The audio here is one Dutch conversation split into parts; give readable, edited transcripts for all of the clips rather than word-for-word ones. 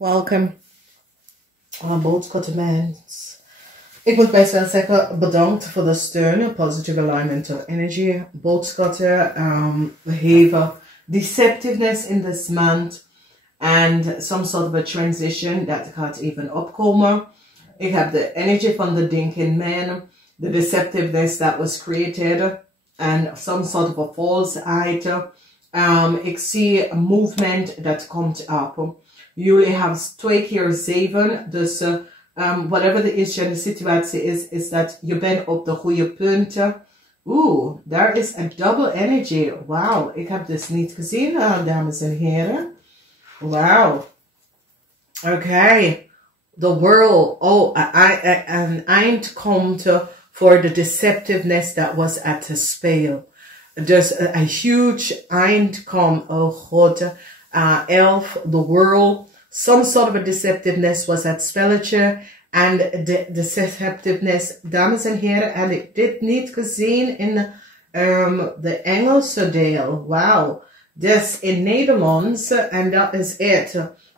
Welkom, Boogschutter. Ik moet best wel zeggen, bedankt voor de steun, positive alignment of energy. Boogschutter, we have deceptiveness in this month and some sort of a transition that gaat even opkomen. Ik heb de energy van de thinking man, the deceptiveness that was created and some sort of a false item. Ik zie a movement dat komt op. Jullie hebben 2 keer 7, dus whatever the issue en de situatie is dat je bent op de goede punten. Oeh, there is a double energy. Wauw, ik heb dus niet gezien, dames en heren. Wauw. Okay. The world, an eind komt voor de deceptiveness that was at the speel. Dus a huge eind komt, oh god, 11, the world, some sort of a deceptiveness was at spelletje. And the deceptiveness, dames en heren, en ik dit niet gezien in de Engelse deel. Wauw. Dus in Nederlands, en dat is het.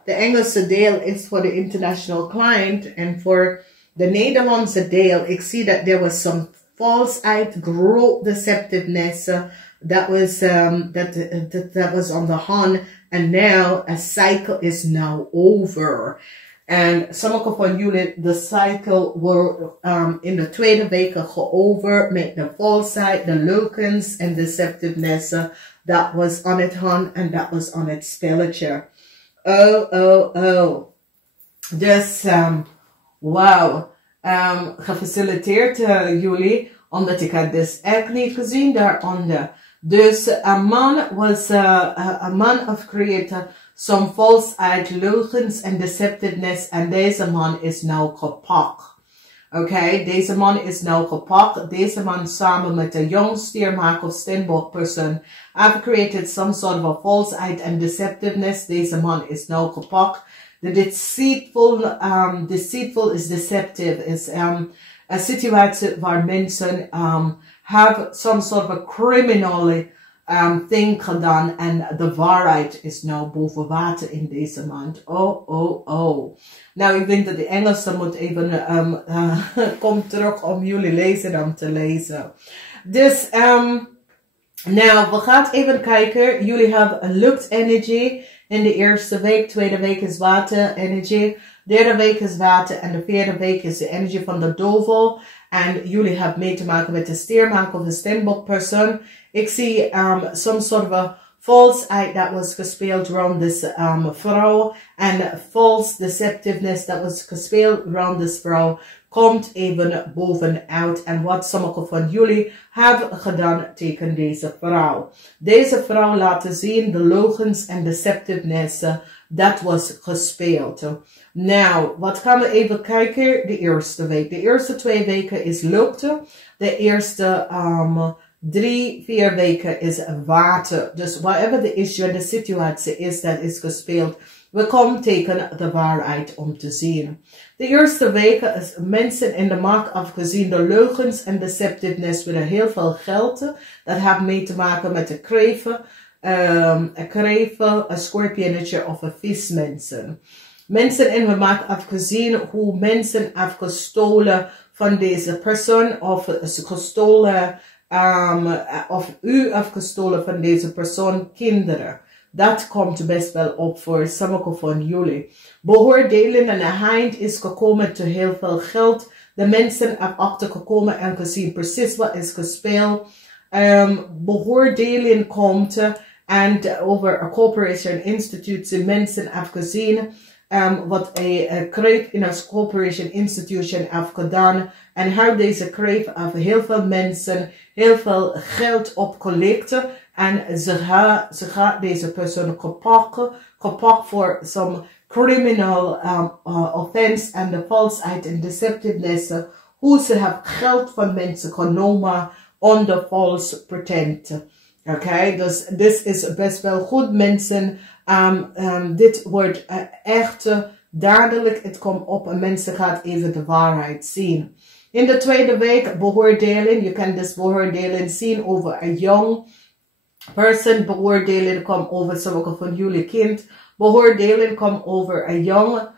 De Engelse deel is voor de international client. En voor de Nederlandse deel, ik zie dat there was some falseheid, gross deceptiveness that was on the hand. And now a cycle is now over. En sommige van jullie, de cycle wordt in de tweede week geover met de valsheid, de leugens en deceptiveness that was on het hand en dat was on het spelletje. Oh. Dus, wauw. Gefaciliteerd jullie, omdat ik het dus echt niet gezien daaronder. Dus een man of creator, some falseheid, leugens en deceptiveness. En deze man is nou gepakt. Oké, deze man is nou gepakt. Deze man samen met een jong stiermaker of steenbok persoon have created some sort of a falseheid and deceptiveness. Deze man is nou gepakt. The deceitful is deceptive. Is een situatie waar mensen have some sort of a criminal thing gedaan en de waarheid is nou boven water in deze maand. Oh. Nou, ik denk dat de Engelse moet even komt terug om jullie lezen om te lezen. Dus, nou, we gaan even kijken. Jullie hebben een lucht energy in de eerste week. Tweede week is water energy. Derde week is water en de vierde week is de energy van de duivel. En jullie hebben mee te maken met de stiermaker of de steenbok persoon. Ik zie some sort of a falseheid that was gespeeld rond this vrouw. En false deceptiveness that was gespeeld rond this vrouw komt even bovenuit. En wat sommige van jullie hebben gedaan tegen deze vrouw. Deze vrouw laten zien de leugens en deceptiveness dat was gespeeld. Nou, wat gaan we even kijken? De eerste week. De eerste 2 weken is lucht. De eerste 3-4 weken is water. Dus whatever the issue, de situatie is dat is gespeeld, we komen tegen de waarheid om te zien. De eerste weken is mensen in de markt afgezien de leugens en deceptiveness willen heel veel geld. Dat heeft mee te maken met de kreven, een scorpionnetje of een vismensen. Mensen in de markt afgezien hoe mensen hebben gestolen van deze persoon of gestolen of u heeft gestolen van deze persoon kinderen. Dat komt best wel op voor sommige van jullie. Beoordelen en een eind is gekomen te heel veel geld. De mensen hebben achtergekomen en gezien precies wat is gespeeld. Beoordeling komt en over een corporation institutie mensen hebben gezien. Wat een kreef in een corporation institution heeft gedaan. En hoe deze kreef heeft heel veel mensen heel veel geld opgelegd. En ze gaat deze persoon gepakt voor some criminal offense en de falseheid en deceptiveness. Hoe ze hebben geld van mensen genomen onder false pretent. Oké, dus dit is best wel goed mensen. Dit wordt echt duidelijk. Het komt op en mensen gaan even de waarheid zien. In de tweede week beoordeling. Je kan dus beoordeling zien over een jong person. Beoordeling komt over sommige van jullie kind. Beoordeling komt over een jonge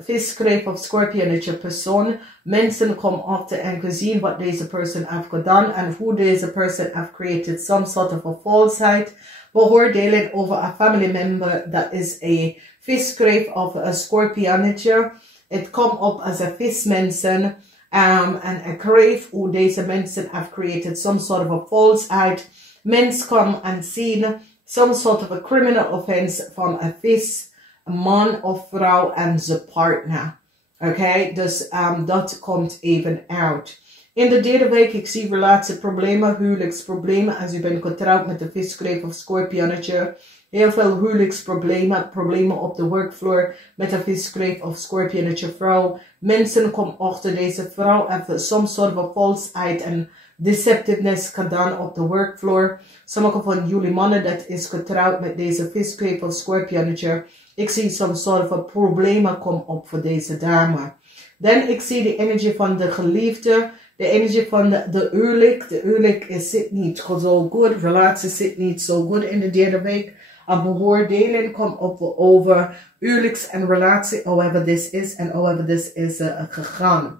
visgreep of scorpionetje persoon. Mensen komen achter en gezien wat deze persoon heeft gedaan en hoe deze persoon heeft created some sort of a falsehood. Beoordeling over een family member dat is een visgreep of een scorpionetje. Het komt op als een vismensen en een grave hoe deze mensen have created some sort of a falsehood. Mensen komen en zien some sort of a criminal offense van een vis, een man of vrouw en zijn partner. Oké, dus dat komt even uit. In de derde week, ik zie relatieproblemen, huwelijksproblemen. Als u bent getrouwd met een visgreep of scorpionetje. Heel veel huwelijksproblemen, problemen op de workvloer met een visgreep of scorpionetje vrouw. Mensen komen achter deze vrouw hebben some sort of a falsehood en deceptiveness gedaan op de workvloer. Sommige van jullie mannen dat is getrouwd met deze visgreep of scorpionetje. Ik zie some sort of a problemen komen op voor deze dame. Dan ik zie de energie van de geliefde. De energie van de huwelijk. De huwelijk zit niet zo goed. Relatie zit niet zo goed in de derde week. Een beoordeling komt op over huwelijks en relatie. However this is en however this is gegaan.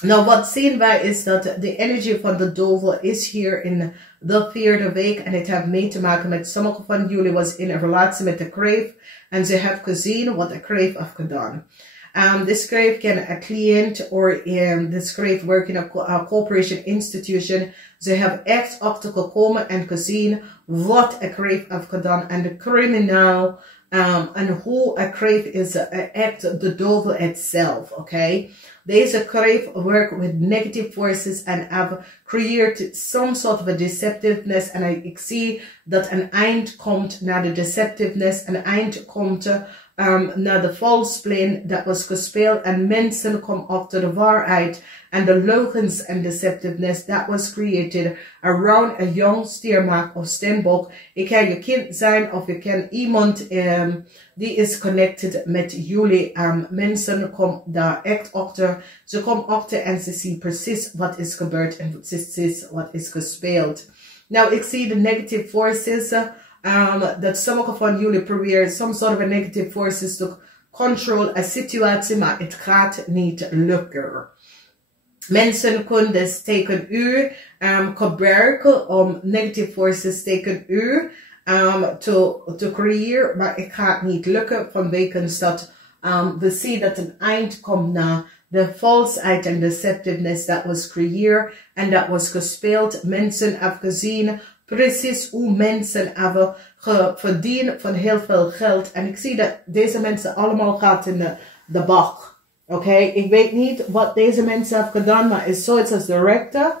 Nou, wat zien wij is dat de energie van de duivel is hier in de vierde week. En het heeft mee te maken met sommige van jullie was in een relatie met de grave. En ze hebben gezien wat de grave heeft gedaan. This grave can a client or this grave work in a corporation institution. Ze hebben echt achter gekomen en gezien wat a grave heeft gedaan. En de criminaal en hoe a grave is echt de duivel itself. Okay? Deze grave work with negative forces and have created some sort of a deceptiveness. En ik zie dat een eind komt naar de deceptiveness. Een eind komt naar de false plane dat was gespeeld. En mensen komen achter de waarheid. En de leugens en deceptiveness that was created around a young stiermaak of steenbok. Het kan je kind zijn of je kan iemand die is connected met jullie. Mensen komen daar echt achter. Ze komen achter en ze zien precies wat is gebeurd en precies wat is gespeeld. Nou, ik zie de negative forces. Dat sommige van jullie proberen some sort of a negative forces to control a situatie, maar het gaat niet lukken. Mensen kunnen dus tegen u gebruiken om negative forces tegen u te creëren, maar het gaat niet lukken vanwege dat we zien dat een eind komt naar de falseheid en deceptiveness dat was creëerd en dat was gespeeld. Mensen hebben gezien precies hoe mensen hebben verdiend van heel veel geld. En ik zie dat deze mensen allemaal gaat in de bak. Oké, ik weet niet wat deze mensen hebben gedaan, maar het is zoiets als de rechter.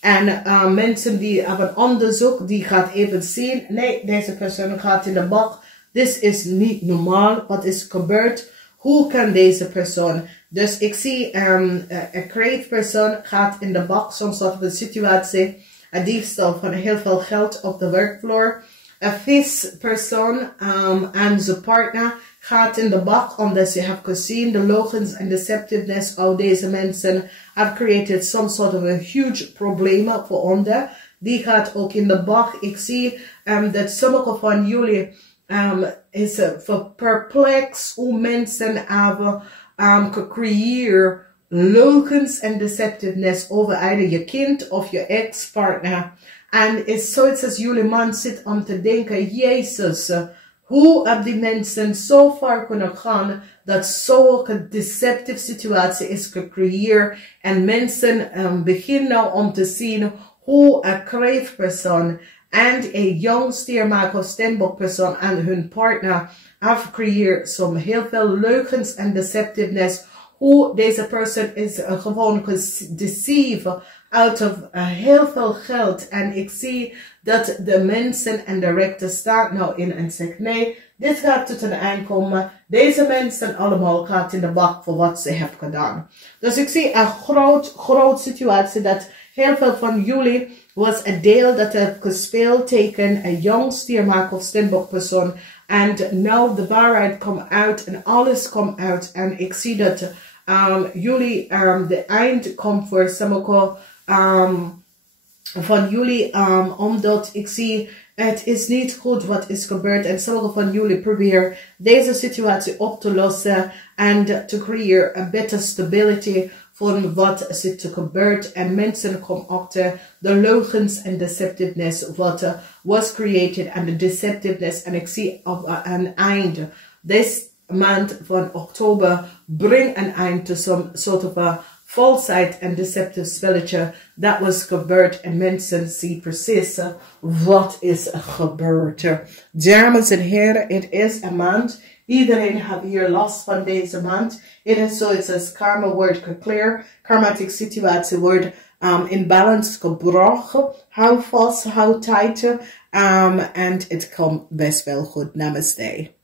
En mensen die hebben onderzoek, die gaat even zien, nee, deze persoon gaat in de bak. Dit is niet normaal, wat is gebeurd? Hoe kan deze persoon? Dus ik zie een grave persoon gaat in de bak, soms soort van situatie. Een diefstal van heel veel geld op de werkvloer. Een vispersoon en zijn partner gaat in de bak omdat ze hebben gezien de leugens en deceptiveness of deze mensen have created some sort of a huge problemen voor onder. Die gaat ook in de bak. Ik zie dat sommige van jullie is perplex hoe mensen hebben gecreëerd leugens en deceptiveness over either je kind of je ex-partner. En is zoiets als jullie man zit om te denken, Jezus, hoe hebben die mensen zo ver kunnen gaan dat zo'n deceptive situatie is gecreëerd. En mensen beginnen nou om te zien hoe een grave persoon en een jong stiermaker of steenbokpersoon en hun partner hebben gecreëerd some heel veel leugens en deceptiveness. Hoe deze persoon is gewoon gedeceived out of heel veel geld. En ik zie dat de mensen en de rechter staat nou in en zegt nee, dit gaat tot een eind komen. Deze mensen allemaal gaat in de bak voor wat ze hebben gedaan. Dus ik zie een groot situatie dat heel veel van jullie was een deel dat heeft gespeeld tegen een jong stiermaker of steenbokpersoon. En nou de waarheid komt uit en alles komt uit. En ik zie dat jullie de eind komt voor sommige van jullie, omdat ik zie Het is niet goed wat is gebeurd en sommige van jullie proberen deze situatie op te lossen en te creëren een betere stability van wat zit er gebeurd. En mensen komen achter de leugens en deceptiveness wat was created en de deceptiveness. En ik zie op een einde. Deze maand van oktober brengt een eind to some sort of a falsheid en deceptive spelletje dat was gebeurd en mensen zien precies wat is gebeurd. Dames en heren, het is een maand. Iedereen heeft hier last van deze maand. Het is zo, het is karma wordt clear, karmatic situatie wordt in balance gebracht. Hou vast, hou tight en het komt best wel goed. Namaste.